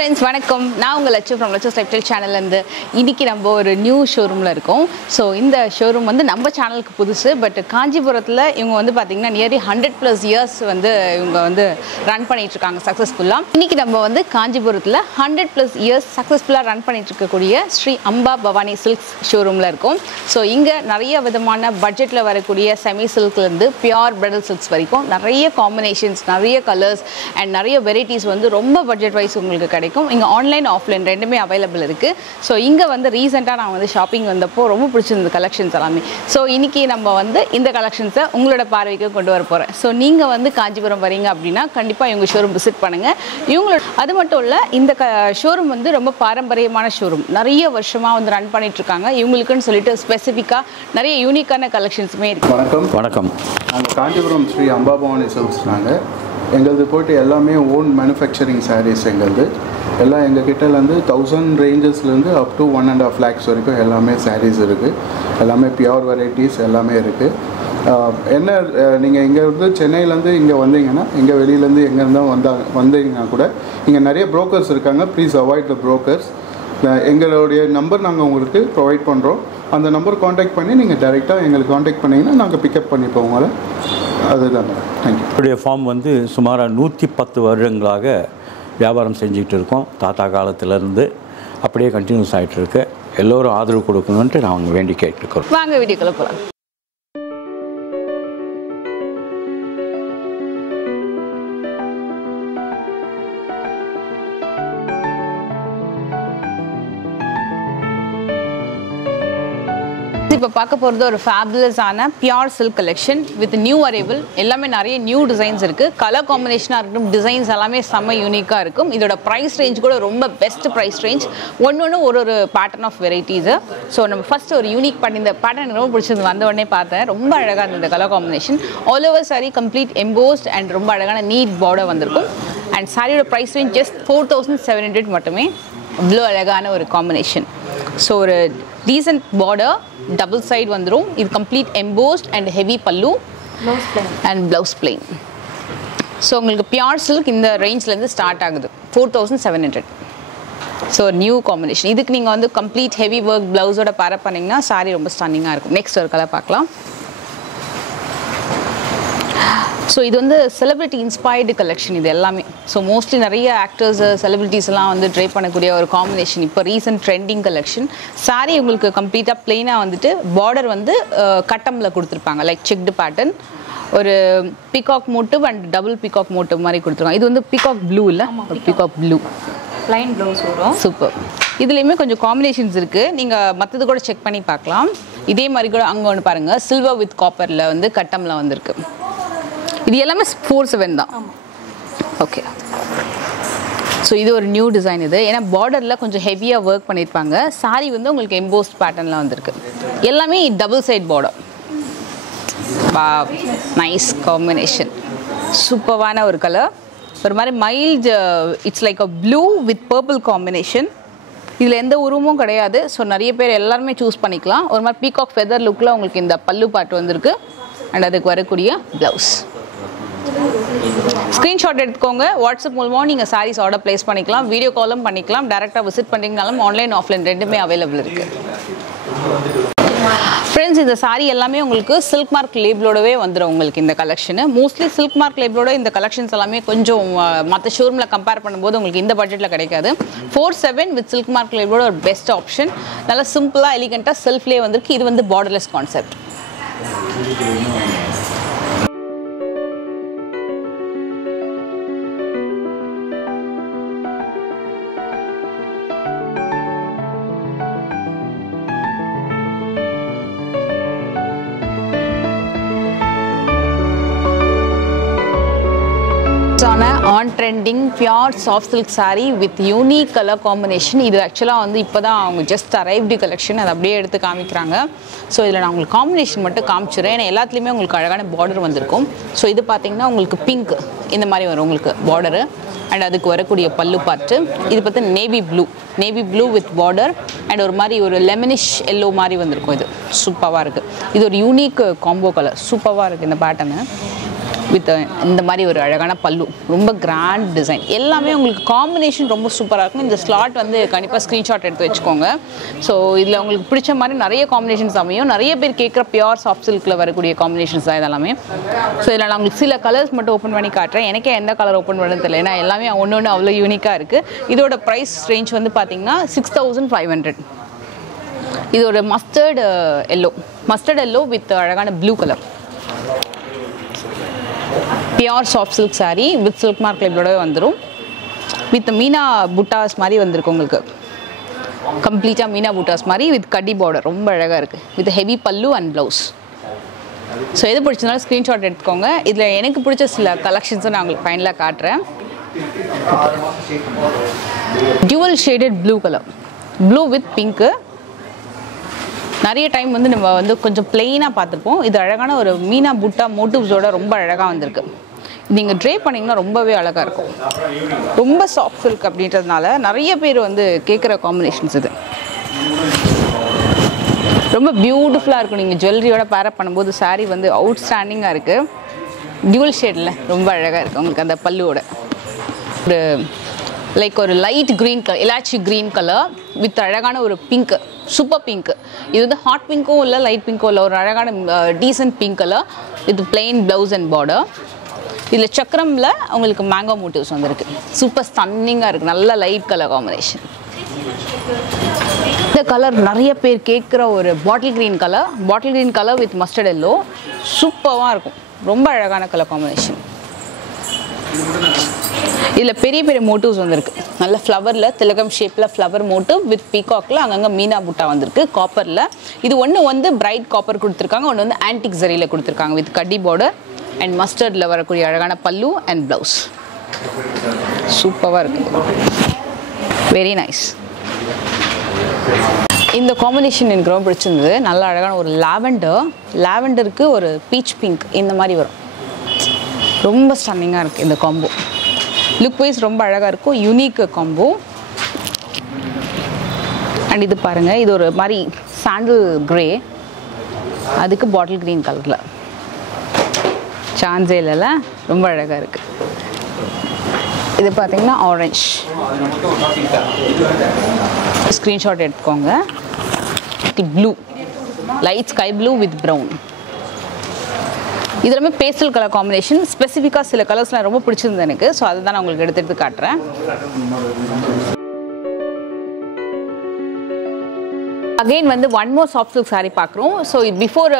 friends, வணக்கம். நான் உங்க Latchu from Lachus Lifestyle channel இருந்து இன்னைக்கு நம்ம ஒரு நியூ ஷோரூம்ல இருக்கோம். சோ இந்த ஷோரூம் வந்து நம்ம சேனலுக்கு புதுசு, பட் காஞ்சிபுரத்துல இவங்க வந்து பாத்தீங்கன்னா நியர்லி 100+ இயர்ஸ் வந்து இவங்க வந்து ரன் பண்ணிட்டு இருக்காங்க சக்சஸ்ஃபுல்லா. இன்னைக்கு நம்ம வந்து காஞ்சிபுரத்துல 100+ இயர்ஸ் சக்சஸ்ஃபுல்லா ரன் பண்ணிட்டு இருக்கக்கூடிய ஸ்ரீ அம்பா பவானி சில்க்ஸ் ஷோரூம்ல இருக்கோம். சோ இங்க நிறைய விதமான பட்ஜெட்ல வரக்கூடிய செமி சில்க்ல இருந்து பியூர் பிரைடல் சில்க்ஸ் வரைக்கும் நிறைய காம்பினேஷன்ஸ், நிறைய கலர்ஸ் அண்ட் நிறைய வெரைட்டிஸ் வந்து ரொம்ப பட்ஜெட் வைஸ் உங்களுக்கு கிடைக்கும். இங்க ஆன்லைன் ஆஃப்லைன் ரெண்டுமே அவைலபிள் இருக்கு. ஸோ இங்க வந்து ரீசெண்டாக நான் வந்து ஷாப்பிங் வந்தப்போ ரொம்ப பிடிச்சிருந்த கலெக்ஷன்ஸ் எல்லாமே. ஸோ இன்னைக்கு நம்ம வந்து இந்த கலெக்ஷன்ஸை உங்களோட பார்வைக்கு கொண்டு வர போறேன். ஸோ நீங்க வந்து காஞ்சிபுரம் வரீங்க அப்படின்னா கண்டிப்பா இவங்க ஷோரூம் விசிட் பண்ணுங்க. இவங்களோட அது மட்டும் இல்ல, இந்த ஷோரூம் வந்து ரொம்ப பாரம்பரியமான ஷோரூம், நிறைய வருஷமா வந்து ரன் பண்ணிட்டு இருக்காங்க. இவங்களுக்குன்னு சொல்லிட்டு ஸ்பெசிஃபிக்கா நிறைய யூனிக்கான கலெக்ஷன்ஸுமே இருக்கு. வணக்கம். நாங்கள் காஞ்சிபுரம் ஸ்ரீ அம்பா பவானி சில்க்ஸ். எங்களது போய்ட்டு எல்லாமே ஓன் மேனுஃபேக்சரிங் சாரீஸ். எங்களது எல்லாம் எங்கள் கிட்டேருந்து 1000 ரேஞ்சஸ்லேருந்து அப் டு 1.5 lakhs வரைக்கும் எல்லாமே சாரீஸ் இருக்குது. எல்லாமே பியூர் வெரைட்டிஸ் எல்லாமே இருக்குது. என்ன நீங்கள் இங்கே இருந்து சென்னையிலேருந்து இங்கே வந்தீங்கன்னா, இங்கே வெளியிலேருந்து எங்கே இருந்தால் வந்தீங்கன்னா கூட இங்கே நிறைய ப்ரோக்கர்ஸ் இருக்காங்க. Please avoid the brokers. எங்களுடைய நம்பர் நாங்கள் உங்களுக்கு ப்ரொவைட் பண்ணுறோம். அந்த நம்பர் காண்டாக்ட் பண்ணி நீங்கள் டைரெக்டாக எங்களுக்கு காண்டாக்ட் பண்ணிங்கன்னா நாங்கள் பிக்கப் பண்ணிப்போம் உங்களை. அதுதான். தேங்க்யூ. என்னுடைய ஃபார்ம் வந்து சுமார் 110 வருடங்களாக வியாபாரம் செஞ்சுக்கிட்டு இருக்கோம். தாத்தா காலத்திலேருந்து அப்படியே கண்டினியூஸ் ஆகிட்டு இருக்கு. எல்லோரும் ஆதரவு கொடுக்கணுன்ட்டு நாங்கள் வேண்டி கேட்டுருக்கோம். வாங்க வீடியோக்குள்ள போகலாம். இப்போ பார்க்க போகிறது ஒரு ஃபேபுலஸான pure silk collection with new arrival. எல்லாமே நிறைய நியூ டிசைன்ஸ் இருக்குது. கலர் காம்பினேஷனாக இருக்கட்டும், டிசைன்ஸ் எல்லாமே செம்ம யூனிக்காக இருக்கும். இதோட ப்ரைஸ் ரேஞ்ச் கூட ரொம்ப பெஸ்ட் ப்ரைஸ் ரேஞ்ச். ஒன்று ஒரு பேட்டர்ன் ஆஃப் வெரைட்டிஸு. ஸோ நம்ம ஃபஸ்ட்டு ஒரு யூனிக் பண்ணி இந்த பேட்டர்ன் எனக்கு ரொம்ப பிடிச்சது. வந்த உடனே பார்த்தேன், ரொம்ப அழகாக இருந்தது இந்த colour combination. All over sorry complete embossed and ரொம்ப அழகான நீட் பார்டர் வந்திருக்கும். அண்ட் சாரியோட ப்ரைஸ் ரேஞ்ச் ஜஸ்ட் 4700 மட்டுமே. அவ்வளோ அழகான ஒரு காம்பினேஷன். ஸோ ஒரு டீசன்ட் பார்டர், டபுள் சைடு வந்துடும். இது கம்ப்ளீட் எம்போஸ்ட் அண்ட் ஹெவி பல்லு அண்ட் ப்ளவுஸ் பிளெயின். ஸோ உங்களுக்கு பியூர் சில்க் இந்த ரேஞ்ச்லேருந்து ஸ்டார்ட் ஆகுது. 4700. So new combination. இதுக்கு நீங்கள் வந்து கம்ப்ளீட் ஹெவி ஒர்க் ப்ளவுஸோட பேரப் பண்ணிங்கன்னா சாரி ரொம்ப ஸ்டன்னிங்காக இருக்கும். நெக்ஸ்ட் ஒரு கலர் பார்க்கலாம். ஸோ இது வந்து செலிபிரிட்டி இன்ஸ்பயர்டு கலெக்ஷன் இது எல்லாமே. ஸோ மோஸ்ட்லி நிறைய ஆக்டர்ஸ், செலிபிரிட்டிஸ் எல்லாம் வந்து ட்ரை பண்ணக்கூடிய ஒரு காம்பினேஷன். இப்போ ரீசன்ட் ட்ரெண்டிங் கலெக்ஷன். சாரி உங்களுக்கு கம்ப்ளீட்டாக பிளெயினாக வந்துட்டு பார்டர் வந்து கட்டமில் கொடுத்துருப்பாங்க, லைக் செக்டு பேட்டர்ன். ஒரு peacock motive and double peacock motive மாதிரி கொடுத்துருக்காங்க. இது வந்து பீகாக் ப்ளூ இல்லை, பீகாக் ப்ளூ ப்ளைன் ப்ளவுஸ் வரும். சூப்பர். இதுலேயுமே கொஞ்சம் காம்பினேஷன்ஸ் இருக்குது. நீங்கள் மற்றது கூட செக் பண்ணி பார்க்கலாம். இதே மாதிரி கூட அங்கே ஒன்று பாருங்கள், சில்வர் வித் காப்பரில் வந்து கட்டமில் வந்திருக்கு. இது எல்லாமே 47 தான். ஓகே. ஸோ இது ஒரு நியூ டிசைன். இது ஏன்னா பார்டரில் கொஞ்சம் ஹெவியாக ஒர்க் பண்ணியிருப்பாங்க. சாரி வந்து உங்களுக்கு எம்போஸ்ட் பேட்டர்னில் வந்திருக்கு. எல்லாமே double side border. Nice combination. சூப்பரான ஒரு கலர். ஒரு மாதிரி mild, it's like a blue with purple combination. இதில் எந்த உருவமும் கிடையாது. ஸோ நிறைய பேர் எல்லாருமே சூஸ் பண்ணிக்கலாம். ஒரு மாதிரி பீகாக் ஃபெதர் லுக்கில் உங்களுக்கு இந்த பல்லு பாட்டு வந்திருக்கு. அண்ட் அதுக்கு வரக்கூடிய ப்ளவுஸ். ஸ்க்ரீன்ஷாட் எடுத்துக்கோங்க. வாட்ஸ்அப் மூலமாக நீங்கள் சாரீஸ் ஆர்டர் ப்ளேஸ் பண்ணிக்கலாம். வீடியோ காலும் பண்ணிக்கலாம். டேரெக்டாக விசிட் பண்ணிங்கனாலும் ஆன்லைன் ஆஃப்லைன் ரெண்டுமே அவைலபிள் இருக்குது. ஃப்ரெண்ட்ஸ், இந்த சாரீ எல்லாமே உங்களுக்கு சில்க் மார்க் லேபிளோடவே வந்துடும். உங்களுக்கு இந்த கலெக்ஷனு மோஸ்ட்லி சில்க் மார்க் லேபிளோட இந்த கலெக்ஷன்ஸ் எல்லாமே கொஞ்சம் மற்ற ஷோரூமில் கம்பேர் பண்ணும்போது உங்களுக்கு இந்த பட்ஜெட்டில் கிடைக்காது. 47 வித் சில்க் மார்க் லேபிளோட ஒரு பெஸ்ட் ஆப்ஷன். நல்லா சிம்பிளாக எலிகண்ட்டாக செல்ஃப்லேயே வந்திருக்கு. இது வந்து borderless concept. On trending pure soft silk sari with unique colour combination. இது ஆக்சுவலாக வந்து இப்போ தான் அவங்க ஜஸ்ட் அரைவ்டு கலெக்ஷன். அதை அப்படியே எடுத்து காமிக்கிறாங்க. ஸோ இதில் நான் உங்களுக்கு காம்பினேஷன் மட்டும் காமிச்சிடுறேன். ஏன்னா எல்லாத்துலேயுமே உங்களுக்கு அழகான பார்டர் வந்திருக்கும். ஸோ இது பார்த்தீங்கன்னா உங்களுக்கு பிங்க் இந்த மாதிரி வரும் உங்களுக்கு பார்டரு. அண்ட் அதுக்கு வரக்கூடிய பல்லு பார்ட்டு. இது பார்த்து navy blue with border and ஒரு மாதிரி ஒரு லெமனிஷ் எல்லோ மாதிரி வந்திருக்கும். இது சூப்பராக இருக்குது. இது ஒரு யூனிக் காம்போ கலர். சூப்பராக இருக்குது இந்த பேட்டர்னு. வித் இந்த மாதிரி ஒரு அழகான பல்லு, ரொம்ப கிராண்ட் டிசைன். எல்லாமே உங்களுக்கு காம்பினேஷன் ரொம்ப சூப்பராக இருக்கும். இந்த ஸ்லாட் வந்து கண்டிப்பாக ஸ்க்ரீன்ஷாட் எடுத்து வச்சுக்கோங்க. ஸோ இதில் உங்களுக்கு பிடிச்ச மாதிரி நிறைய காம்பினேஷன்ஸ் அமையும். நிறைய பேர் கேட்குற பியூர் சாஃப்ட் சில்கில் வரக்கூடிய காம்பினேஷன்ஸ் தான் இதெல்லாமே. ஸோ இதில் நான் உங்களுக்கு சில கலர்ஸ் மட்டும் ஓப்பன் பண்ணி காட்டுறேன். எனக்கே எந்த கலர் ஓப்பன் பண்ணு தெரியல, ஏன்னா எல்லாமே ஒன்று ஒன்று அவ்வளோ யூனிக்காக இருக்குது. இதோட ப்ரைஸ் ரேஞ்ச் வந்து பார்த்தீங்கன்னா 6500. இது ஒரு மஸ்டர்ட் எல்லோ வித் அழகான blue colour. Pure soft silk sari with silk mark லேபிளோட வந்துடும். வித் மீனா புட்டாஸ் மாதிரி வந்திருக்கு உங்களுக்கு. கம்ப்ளீட்டாக மீனா புட்டாஸ் மாதிரி வித் கடி பார்டர், ரொம்ப அழகாக இருக்குது. வித் ஹெவி பல்லு அண்ட் ப்ளவுஸ். ஸோ எது பிடிச்சதுனால ஸ்க்ரீன்ஷாட் எடுத்துக்கோங்க. இதில் எனக்கு பிடிச்ச சில கலெக்ஷன்ஸை நான் உங்களுக்கு ஃபைனலாக காட்டுறேன். Dual shaded blue colour, blue with pink. நிறைய டைம் வந்து நம்ம வந்து கொஞ்சம் பிளெயினாக பார்த்துருப்போம். இது அழகான ஒரு மீனா புட்டா மோட்டிவ்ஸோட ரொம்ப அழகாக வந்திருக்கு. நீங்கள் ட்ரே பண்ணிங்கன்னா ரொம்பவே அழகாக இருக்கும். ரொம்ப சாஃப்ட் சில்க் அப்படின்றதுனால நிறைய பேர் வந்து கேட்குற காம்பினேஷன்ஸ் இது. ரொம்ப பியூட்டிஃபுல்லாக இருக்கும். நீங்கள் ஜுவல்லரியோட பேரப் பண்ணும்போது சாரீ வந்து அவுட் ஸ்டாண்டிங்காக இருக்குது. டியூவல் ஷேடில் ரொம்ப அழகாக இருக்குது உங்களுக்கு அந்த பல்லுவோட. ஒரு லைக் ஒரு லைட் க்ரீன் கலர், இலாச்சி க்ரீன் கலர் வித் அழகான ஒரு பிங்க்கு, சூப்பர் பிங்க்கு. இது வந்து ஹாட் பிங்க்கும் இல்லை லைட் பிங்க்கும் இல்லை, ஒரு அழகான decent pink colour with plain blouse and border. இதில் சக்கரமில் உங்களுக்கு மேங்கோ மோட்டிவ்ஸ் வந்திருக்கு. சூப்பர் ஸ்டன்னிங்காக இருக்குது. நல்ல லைட் கலர் காம்பினேஷன். இந்த கலர் நிறைய பேர் கேட்குற ஒரு bottle green colour with mustard yellow. சூப்பராக இருக்கும். ரொம்ப அழகான கலர் காம்பினேஷன். இதில் பெரிய பெரிய மோட்டிவ்ஸ் வந்திருக்கு. நல்ல ஃப்ளவரில் திலகம் ஷேப்பில் ஃப்ளவர் மோட்டிவ் வித் பீகாக்கில் அங்கங்கே மீனா புட்டா வந்திருக்கு காப்பரில். இது ஒன்று வந்து பிரைட் காப்பர் கொடுத்துருக்காங்க, ஒன்று வந்து ஆன்டிக் ஜரியில் கொடுத்துருக்காங்க வித் கடி பார்டர் அண்ட் மஸ்டர்டில் வரக்கூடிய அழகான பல்லு அண்ட் ப்ளவுஸ். சூப்பராக இருக்குது. Very nice. இந்த காம்பினேஷன் எனக்கு ரொம்ப பிடிச்சிருந்தது. நல்ல அழகான ஒரு லாவெண்டருக்கு ஒரு பீச் பிங்க் இந்த மாதிரி வரும். ரொம்ப ஸ்டன்னிங்காக இருக்குது இந்த காம்போ. லுக் வைஸ் ரொம்ப அழகாக இருக்கும். Unique combo. அண்ட் இது பாருங்கள், இது ஒரு மாதிரி சாண்டில் கிரே, அதுக்கு பாட்டில் க்ரீன் கலரில் சான்ஸே இல்லைல்ல, ரொம்ப அழகாக இருக்குது. இது பார்த்தீங்கன்னா ஆரஞ்ச். ஸ்க்ரீன்ஷாட் எடுத்துக்கோங்க. Blue, light sky blue with brown. இதெல்லாமே பேஸ்டல் கலர் காம்பினேஷன். ஸ்பெசிஃபிக்காக சில கலர்ஸ்லாம் ரொம்ப பிடிச்சிருந்தது எனக்கு. ஸோ அதுதான் நான் உங்களுக்கு எடுத்து காட்டுறேன். அகெயின் வந்து one more soft silk sari பார்க்குறோம். ஸோ பிஃபோர்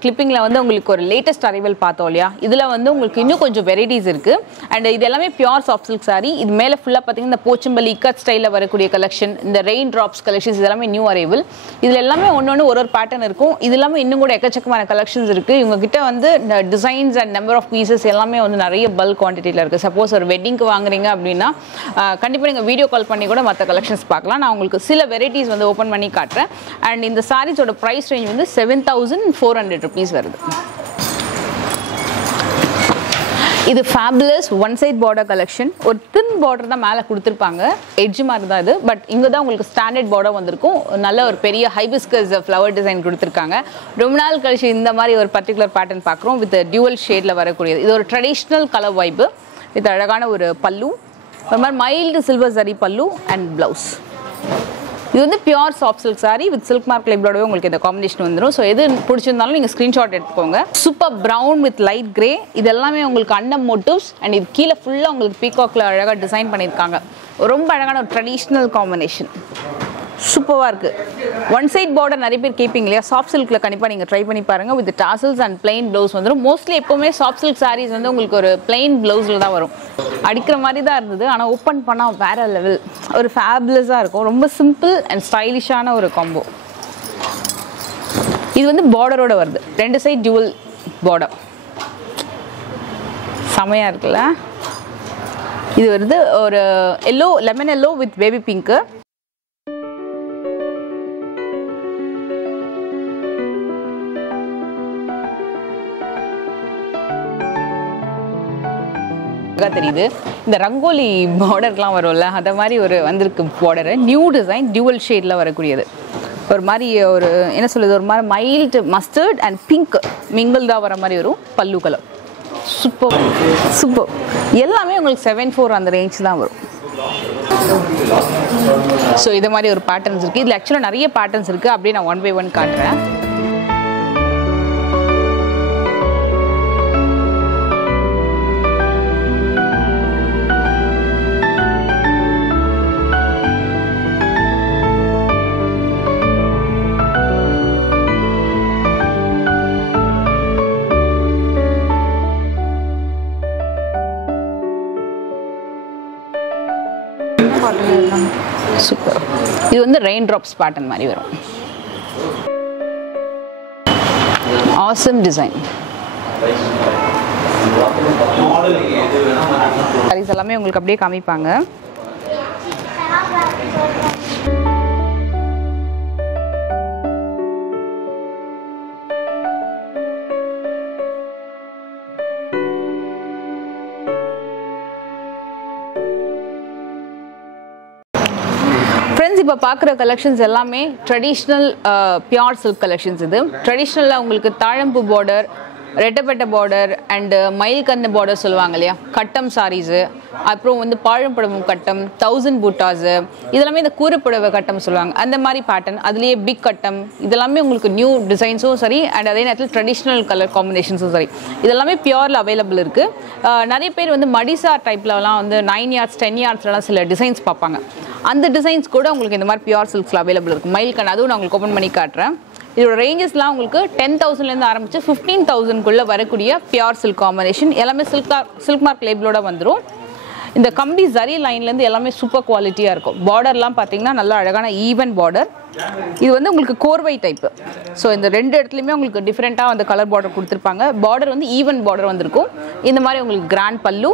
கிளிப்பிங்கில் வந்து உங்களுக்கு ஒரு லேட்டஸ்ட் அரைவல் பார்த்தோம் இல்லையா, இதில் வந்து உங்களுக்கு இன்னும் கொஞ்சம் வெரைட்டிஸ் இருக்குது. அண்ட் இது எல்லாமே பியூர் சாஃப்ட் சில்க் சாரீ. இது மேலே ஃபுல்லாக பார்த்தீங்கன்னா இந்த போச்சம்பள்ளி இக்கட் ஸ்டைலில் வரக்கூடிய கலெக்ஷன், இந்த ரெயின் ட்ராப்ஸ் கலெக்ஷன்ஸ், இது எல்லாமே நியூ அரைவல். இதில் எல்லாமே ஒன்று ஒரு பேட்டர்ன் இருக்கும். இது எல்லாமே இன்னும் கூட எக்கச்சக்கமான கலெக்ஷன்ஸ் இருக்குது. இவங்ககிட்ட வந்து இந்த designs and number of pieces எல்லாமே வந்து நிறைய பல்க் குவான்டிட்டியில் இருக்குது. சப்போஸ் ஒரு வெட்டிங்க்கு வாங்குறீங்க அப்படின்னா கண்டிப்பாக நீங்கள் வீடியோ கால் பண்ணி கூட மற்ற கலெக்ஷன்ஸ் பார்க்கலாம். நான் உங்களுக்கு சில வெரைட்டிஸ் வந்து ஓப்பன் பண்ணி காட்டுறேன். அண்ட் இந்த சாரீஸோட ப்ரைஸ் ரேஞ்ச் வந்து 7400 rupees வருது. இது fabulous one side border collection. ஒரு தின் பார்டர் தான் மேலே கொடுத்துருப்பாங்க, எட்ஜ் மாதிரி தான் இது. பட் இங்கே தான் உங்களுக்கு ஸ்டாண்டர்ட் பார்டர் வந்திருக்கும். நல்ல ஒரு பெரிய ஹைபிஸ்கஸ் ஃப்ளவர் டிசைன் கொடுத்துருக்காங்க. ரொம்ப நாள் கழிச்சு இந்த மாதிரி ஒரு பர்டிகுலர் பேட்டர்ன் பார்க்குறோம் வித் டியூவல் ஷேடில் வரக்கூடியது. இது ஒரு ட்ரெடிஷ்னல் கலர் வைப்பு வித் அழகான ஒரு பல்லு, ஒரு மாதிரி மைல்டு சில்வர் சரி பல்லு அண்ட் ப்ளவுஸ். இது வந்து pure soft silk sari with silk mark லேபிளோடவே உங்களுக்கு இந்த காம்பினேஷன் வந்துடும். ஸோ எது பிடிச்சிருந்தாலும் நீங்கள் ஸ்க்ரீன்ஷாட் எடுத்துக்கோங்க. Super brown with light grey. இது எல்லாமே உங்களுக்கு அன்னம் மோட்டிவ்ஸ். அண்ட் இது கீழே ஃபுல்லாக உங்களுக்கு பீகாக்கில் அழகாக டிசைன் பண்ணியிருக்காங்க. ரொம்ப அழகான ஒரு ட்ரெடிஷ்னல் காம்பினேஷன். சூப்பராக இருக்குது. ஒன் சைட் பார்டர் நிறைய பேர் கேட்பீங்க இல்லையா, சாஃப்ட் சில்கில் கண்டிப்பாக நீங்கள் ட்ரை பண்ணி பாருங்கள். With tassels and plain blouse வந்துடும். மோஸ்ட்லி எப்போவுமே சாஃப்ட் சில்க் சாரீஸ் வந்து உங்களுக்கு ஒரு பிளெயின் ப்ளவுஸில் தான் வரும். அடிக்கிற மாதிரி தான் இருந்தது, ஆனால் ஓப்பன் பண்ணால் வேறு லெவல், ஒரு ஃபேபுலஸாக இருக்கும். ரொம்ப சிம்பிள் அண்ட் ஸ்டைலிஷான ஒரு காம்போ. இது வந்து பார்டரோட வருது, ரெண்டு சைட் டியூவல் பார்டர். செமையாக இருக்குல்ல. இது வருது ஒரு yellow, lemon yellow with baby pink. தெரியுது இந்த ரங்கோலி பார்டர்லாம் வரும்ல, அந்த மாதிரி ஒரு வந்திருக்கு பார்டரு. நியூ டிசைன், டியூவல் ஷேடில் வரக்கூடியது. ஒரு மாதிரி ஒரு என்ன சொல்லுது, ஒரு மாதிரி mild mustard and pink mingle தான் வர மாதிரி வரும். பல்லு கலர் சூப்பர் சூப்பர். எல்லாமே உங்களுக்கு 7/4 அந்த ரேஞ்ச் தான் வரும். ஸோ இது மாதிரி ஒரு பேட்டர்ன்ஸ் இருக்குது. இதில் ஆக்சுவலாக நிறைய பேட்டர்ன்ஸ் இருக்குது. அப்படியே நான் 1 by 1 காட்டுறேன். சூப்பர். இது வந்து ரெயின் ட்ராப்ஸ் பேட்டர்ன் மாதிரி வரும். Awesome design. சாரீஸ் எல்லாமே உங்களுக்கு அப்படியே காமிப்பாங்க. ஃப்ரெண்ட்ஸ், இப்போ பார்க்குற கலெக்ஷன்ஸ் எல்லாமே ட்ரெடிஷ்னல் பியூர் சில்க் கலெக்ஷன்ஸ். இது ட்ரெடிஷ்னலாக உங்களுக்கு தாழம்பூ பார்டர், ரெட்டப்பட்ட பார்டர் அண்டு மயில்கண்ணு பார்டர் சொல்லுவாங்க இல்லையா, கட்டம் சாரீஸு, அப்புறம் வந்து பாழம்படமும் கட்டம், 1000 பூட்டாஸு, இதெல்லாமே இந்த கூறுப்புடவை கட்டம் சொல்லுவாங்க. அந்த மாதிரி பேட்டர்ன், அதுலேயே பிக் கட்டம், இதெல்லாமே உங்களுக்கு நியூ டிசைன்ஸும் சரி அண்ட் அதே நேரத்தில் ட்ரெடிஷ்னல் கலர் காம்பினேஷன்ஸும் சரி, இதெல்லாமே பியூரில் அவைலபிள் இருக்குது. நிறைய பேர் வந்து மடிசா டைப்லலாம் வந்து 9 yards 10 yardsலாம் சில டிசைன்ஸ் பார்ப்பாங்க. அந்த டிசைன்ஸ் கூட உங்களுக்கு இந்த மாதிரி பியூர் சில்க்ஸில் அவைலபிள் இருக்குது. மயில்கண் அதுவும் நான் உங்களுக்கு ஓப்பன் பண்ணி காட்டுறேன். இதோட ரேஞ்சஸ்லாம் உங்களுக்கு 10,000லேருந்து ஆரம்பித்து 15,000க்குள்ளே வரக்கூடிய பியூர் சில்க் காம்பினேஷன். எல்லாமே சில்க் மார்க் லேபிளோட வந்துடும். இந்த கம்பி ஜரி லைன்லேருந்து எல்லாமே சூப்பர் குவாலிட்டியாக இருக்கும். பார்டர்லாம் பார்த்தீங்கன்னா நல்லா அழகான ஈவன் பார்டர். இது வந்து உங்களுக்கு கோர்வை டைப்பு. ஸோ இந்த 2 இடத்துலையுமே உங்களுக்கு டிஃப்ரெண்ட்டாக வந்து கலர் பார்டர் கொடுத்துருப்பாங்க. பார்டர் வந்து ஈவன் பார்டர் வந்திருக்கும். இந்த மாதிரி உங்களுக்கு கிராண்ட் பல்லு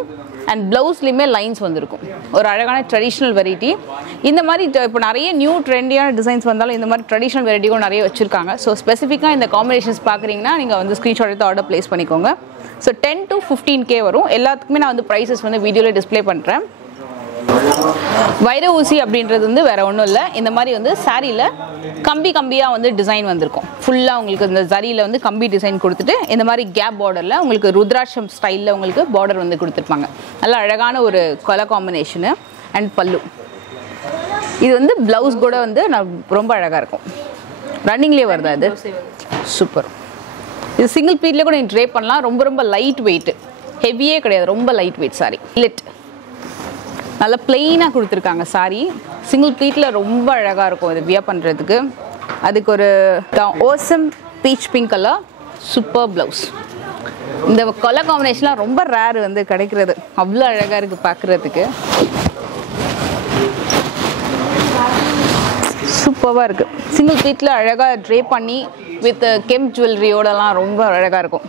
அண்ட் ப்ளவுஸ்லேயுமே லைன்ஸ் வந்திருக்கும். ஒரு அழகான ட்ரெடிஷ்னல் வெரைட்டி. இந்த மாதிரி இப்போ நிறைய நியூ ட்ரெண்டியான டிசைன்ஸ் வந்தாலும் இந்த மாதிரி ட்ரெடிஷ்னல் வெரைட்டியும் நிறைய வச்சுருக்காங்க. ஸோ ஸ்பெசிஃபிக்காக இந்த காம்பினேஷன்ஸ் பார்க்குறீங்கன்னா நீங்கள் வந்து ஸ்க்ரீன்ஷாட் எடுத்து ஆர்டர் ப்ளேஸ் பண்ணிக்கோங்க. ஸோ 10 to 15K வரும். எல்லாத்துக்குமே நான் வந்து ப்ரைஸஸ் வந்து வீடியோவில் டிஸ்பிளே பண்ணுறேன். வைர ஊசி அப்படின்றது வந்து வேறு ஒன்றும் இல்லை. இந்த மாதிரி வந்து சாரியில் கம்பியாக வந்து டிசைன் வந்திருக்கும். ஃபுல்லாக உங்களுக்கு இந்த ஜரியில் வந்து கம்பி டிசைன் கொடுத்துட்டு இந்த மாதிரி கேப் பார்டரில் உங்களுக்கு ருத்ராட்சம் ஸ்டைலில் உங்களுக்கு பார்டர் வந்து கொடுத்துருப்பாங்க. நல்லா அழகான ஒரு கலர் காம்பினேஷனு அண்ட் பல்லு. இது வந்து ப்ளவுஸ் கூட வந்து ரொம்ப அழகாக இருக்கும். ரன்னிங்லேயே வருதா இது? சூப்பர். இது சிங்கிள் பீட்லேயே கூட நீங்கள் ட்ரே பண்ணலாம். ரொம்ப ரொம்ப லைட் வெயிட், ஹெவியே கிடையாது, ரொம்ப லைட் வெயிட் சாரி. லிட் நல்லா பிளெயினாக கொடுத்துருக்காங்க சாரி. சிங்கிள் ப்ளீட்டில் ரொம்ப அழகாக இருக்கும் இது வியர் பண்ணுறதுக்கு. அதுக்கு ஒரு awesome beach pink colour super blouse. இந்த கலர் காம்பினேஷன்லாம் ரொம்ப ரேர் வந்து கிடைக்கிறது. அவ்வளோ அழகாக இருக்குது பார்க்குறதுக்கு. சூப்பராக இருக்குது. சிங்கிள் ப்ளீட்டில் அழகாக ட்ரே பண்ணி வித் கெம் ஜுவல்லரியோடலாம் ரொம்ப அழகாக இருக்கும்.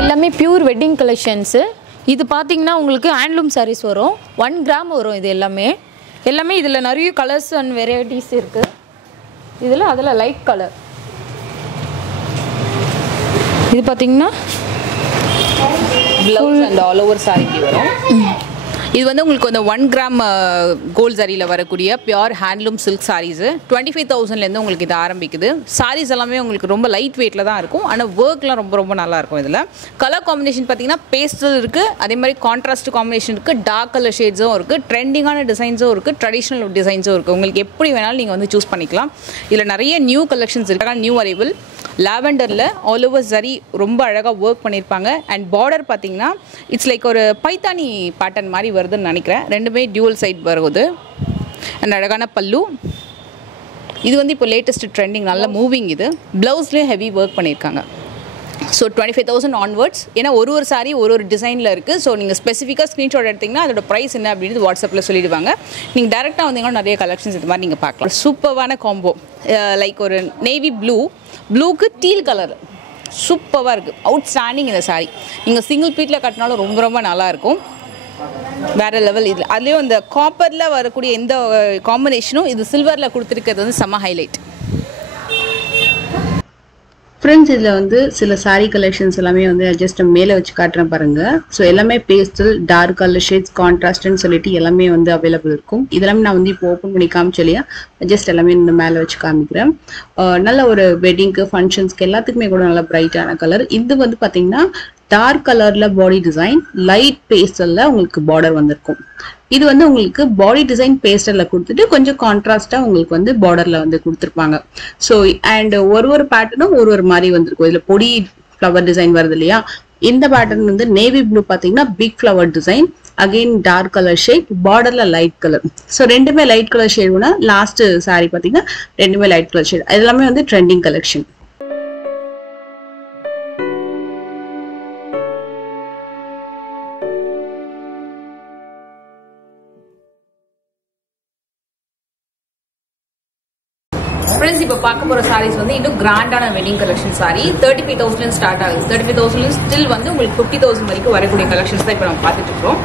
எல்லாமே பியூர் வெட்டிங் கலெக்ஷன்ஸு. இது பார்த்தீங்கன்னா உங்களுக்கு ஹேண்ட்லூம் சாரீஸ் வரும். 1 gram வரும். இது எல்லாமே இதில் நிறைய கலர்ஸ் அண்ட் வெரைட்டிஸ் இருக்குது. அதில் லைட் கலர். இது பார்த்தீங்கன்னா ப்ளவுஸ் அண்ட் ஆல் ஓவர் சாரிக்கு வரும். இது வந்து உங்களுக்கு அந்த 1 gram கோல்ட் சாரியில் வரக்கூடிய பியூர் ஹேண்ட்லூம் சில்க் சாரீஸு 25,000லேருந்து உங்களுக்கு இது ஆரம்பிக்குது. சாரீஸ் எல்லாமே உங்களுக்கு ரொம்ப லைட் வெயிட்டில் தான் இருக்கும். ஆனால் ஒர்க்லாம் ரொம்ப ரொம்ப நல்லாயிருக்கும். இதில் கலர் காம்பினேஷன் பார்த்தீங்கன்னா பேஸ்டல் இருக்குது, அதே மாதிரி கான்ட்ராஸ்ட் காம்பினேஷன் இருக்குது, டார்க் கலர் ஷேட்ஸும் இருக்குது, ட்ரெண்டிங்கான டிசைன்ஸும் இருக்குது, ட்ரெடிஷ்னல் டிசைன்ஸும் இருக்குது. உங்களுக்கு எப்படி வேணாலும் நீங்கள் வந்து சூஸ் பண்ணிக்கலாம். இதில் நிறைய நியூ கலெக்ஷன்ஸ் இருக்குது. நியூ அரைவல் லாவெண்டரில் ஆல் ஓவர் சரி ரொம்ப அழகாக ஒர்க் பண்ணியிருப்பாங்க. அண்ட் பார்டர் பார்த்தீங்கன்னா இட்ஸ் லைக் ஒரு பைத்தானி பேட்டர்ன் மாதிரி வருதுன்னு நினைக்கிறேன். ரெண்டுமே டியூவல் சைட் வருது. அண்ட் அழகான பல்லு. இது வந்து இப்போ லேட்டஸ்ட் ட்ரெண்டிங் நல்ல மூவிங். இது ப்ளவுஸ்லேயும் ஹெவி ஒர்க் பண்ணியிருக்காங்க. So 25,000 onwards. ஏன்னா ஒரு சாரி ஒரு டிசைனில் இருக்குது. ஸோ நீங்கள் ஸ்பெசிஃபிக்காக ஸ்க்ரீன்ஷாட் எடுத்திங்கன்னா அதோட ப்ரைஸ் என்ன அப்படின்னு வாட்ஸ்அப்பில் சொல்லிடுவாங்க. நீங்கள் டேரெக்டாக வந்தீங்கன்னா நிறைய கலெக்ஷன்ஸ் இது மாதிரி நீங்கள் பார்க்கலாம். சூப்பரான காம்போ. லைக் ஒரு நேவி ப்ளூக்கு டீல் கலர் சூப்பராக இருக்குது. அவுட் ஸ்டாண்டிங் இந்த சாரி. நீங்கள் சிங்கிள் பீட்டில் கட்டினாலும் ரொம்ப ரொம்ப நல்லாயிருக்கும். வேறு லெவல். இதில் அதுலேயும் இந்த காப்பரில் வரக்கூடிய எந்த காம்பினேஷனும் இது சில்வரில் கொடுத்துருக்கிறது வந்து செம்ம ஹைலைட். ஃப்ரெண்ட்ஸ் இதில் வந்து சில சாரீ கலெக்ஷன்ஸ் எல்லாமே வந்து ஜஸ்ட் மேலே வச்சு காட்டுறேன் பாருங்க. ஸோ எல்லாமே பேஸ்டல், டார்க் கலர் ஷேட்ஸ், கான்ட்ராஸ்ட்னு சொல்லிட்டு எல்லாமே வந்து அவைலபிள் இருக்கும். இதெல்லாமே நான் வந்து இப்போ ஓப்பன் பண்ணி காமிச்சலையா, ஜஸ்ட் எல்லாமே இந்த மேலே வச்சு காமிக்கிறேன். நல்ல ஒரு வெட்டிங்க்கு, ஃபங்க்ஷன்ஸ்க்கு எல்லாத்துக்குமே கூட நல்ல பிரைட்டான கலர். இது வந்து பார்த்தீங்கன்னா டார்க் கலர்ல பாடி டிசைன், லைட் பேஸ்டல்ல உங்களுக்கு பார்டர் வந்திருக்கும். இது வந்து உங்களுக்கு பாடி டிசைன் பேஸ்டல்ல கொடுத்துட்டு கொஞ்சம் கான்ட்ராஸ்டா உங்களுக்கு வந்து பார்டர்ல வந்து கொடுத்துருப்பாங்க. ஸோ அண்ட் ஒரு பேட்டர்னும் ஒரு மாதிரி வந்திருக்கும். இதுல பொடி ஃப்ளவர் டிசைன் வருது இல்லையா, இந்த பேட்டர்ன் வந்து நேவி ப்ளூ பாத்தீங்கன்னா big flower design, again dark colour shade, பார்டர்ல லைட் கலர். ஸோ ரெண்டுமே லைட் கலர் ஷேடுனா லாஸ்ட் சாரி பாத்தீங்கன்னா ரெண்டுமே லைட் கலர் ஷேட். எல்லாமே வந்து ட்ரெண்டிங் கலெக்ஷன். ஃப்ரெண்ட்ஸ் இப்போ பார்க்க போகிற சாரீஸ் வந்து இன்னும் கிராண்டான வெட்டிங் கலெக்ஷன் சாரி. 35,000 ஸ்டார்ட் ஆகுது. 35,000 ஸ்டில் வந்து உங்களுக்கு 50,000 வரைக்கும் வரக்கூடிய கலெக்ஷன்ஸ் தான் இப்போ நம்ம பார்த்துட்டு இருக்கோம்.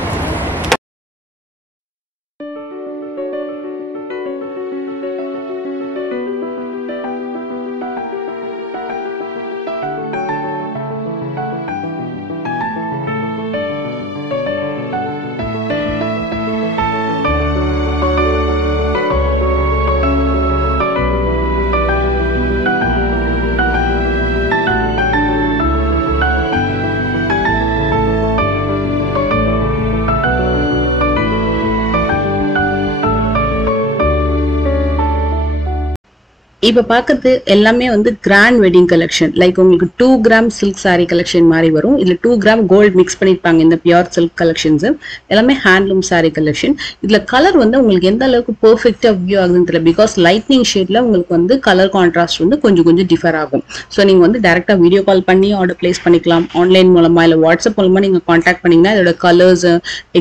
இப்போ பார்க்கறது எல்லாமே வந்து கிராண்ட் வெட்டிங் கலெக்ஷன். லைக் உங்களுக்கு 2 கிராம் சில்க் சாரி கலெக்ஷன் மாதிரி வரும். இதுல 2 கிராம் கோல்டு மிக்ஸ் பண்ணிருப்பாங்க. இந்த பியூர் சில்க் கலெக்ஷன்ஸ் எல்லாமே ஹேண்ட்லூம் சாரி கலெக்ஷன். இதுல கலர் வந்து உங்களுக்கு எந்த அளவுக்கு பெர்ஃபெக்டா வியூ ஆகுதுன்னு தெரியல. பிகாஸ் லைட்னிங் ஷேட்ல உங்களுக்கு வந்து கலர் கான்ட்ராஸ்ட் வந்து கொஞ்சம் டிஃபர் ஆகும். ஸோ நீங்க வந்து டைரக்டா வீடியோ கால் பண்ணி ஆர்டர் பிளேஸ் பண்ணிக்கலாம். ஆன்லைன் மூலமா இல்ல வாட்ஸ்அப் மூலமா நீங்க கான்டாக்ட் பண்ணீங்கன்னா இதோட கலர்ஸ்,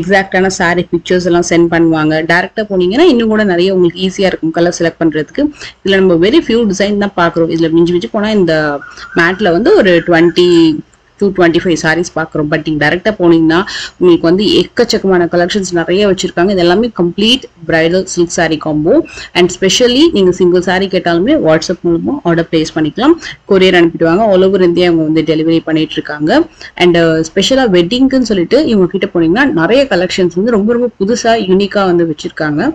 எக்ஸாக்டான சாரி பிக்சர்ஸ் எல்லாம் சென்ட் பண்ணுவாங்க. டைரக்டா போனீங்கன்னா இன்னும் கூட நிறைய உங்களுக்கு ஈஸியா இருக்கும் கலர் செலக்ட் பண்றதுக்கு. இதுல நம்ம வெரி ஃபியூ டிசைன் தான் பாக்குறோம். இதுல மிஞ்சி போனா இந்த மேட்ல வந்து ஒரு 20 to 25 சாரீஸ் பாக்குறோம். பட் நீங்க டைரக்டா போனீங்கன்னா உங்களுக்கு வந்து எக்கச்சக்கமான கலெக்ஷன்ஸ் நிறைய வச்சிருக்காங்க. இது எல்லாமே complete bridal silk sorry combo. And specially நீங்க சிங்கிள் சாரி கேட்டாலுமே வாட்ஸ்அப் மூலமா ஆர்டர் பிளேஸ் பண்ணிக்கலாம். கொரியர் அனுப்பிடுவாங்க. ஆல் ஓவர் இந்தியா அவங்க வந்து டெலிவரி பண்ணிட்டு இருக்காங்க. அண்ட் ஸ்பெஷலா வெட்டிங்க்குன்னு சொல்லிட்டு இவங்க கிட்ட போனீங்கன்னா நிறைய கலெக்ஷன்ஸ் வந்து ரொம்ப புதுசா யூனிக்கா வந்து வச்சிருக்காங்க.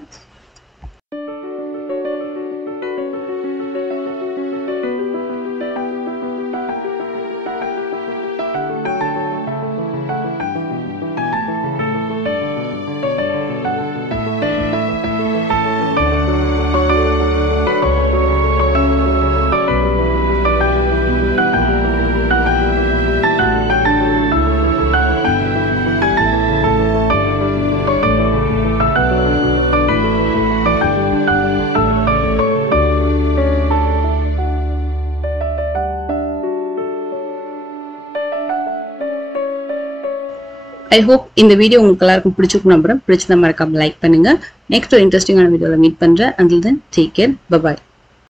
ஐ ஹோப் இந்த வீடியோ உங்களுக்கு எல்லாருக்கும் பிடிச்சிருக்கும் நம்புறேன். பிடிச்சிருந்தா மறக்காம லைக் பண்ணுங்க. நெக்ஸ்ட் ஒரு இன்ட்ரெஸ்டிங்கான வீடியோல மீட் பண்றேன். until then take care, bye bye.